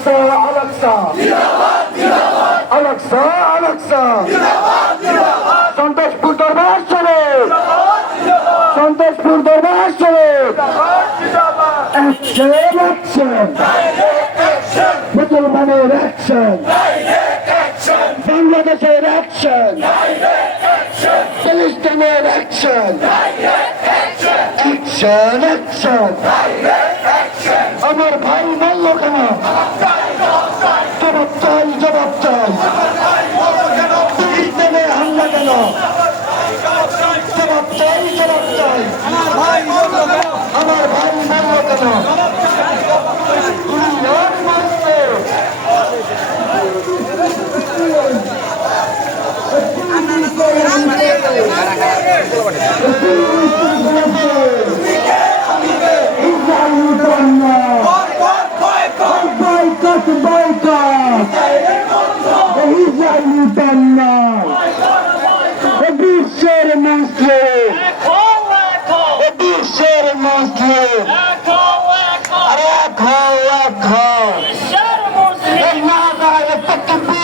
Al-Aqsa, Al-Aqsa. Al-Aqsa, Al-Aqsa. Santoshpur দরবার শরীফ, সন্তোষপুর দরবার শরীফ। Action, action, মুসলমানের অ্যাকশন, বাংলাদেশের অ্যাকশন, ফিলিস্তিনের অ্যাকশন, অ্যাকশন, অ্যাকশন। আমার ভাই মারল কেন? জবাব চাই, জবাব চাই। ইসলামে হামলা কেন? জবাব চাই, জবাব চাই। আমার ভাই মারল কেন? গুলিয়ার মারছে। বিশ্বের মুসলিম, বিশ্বের মুসলিম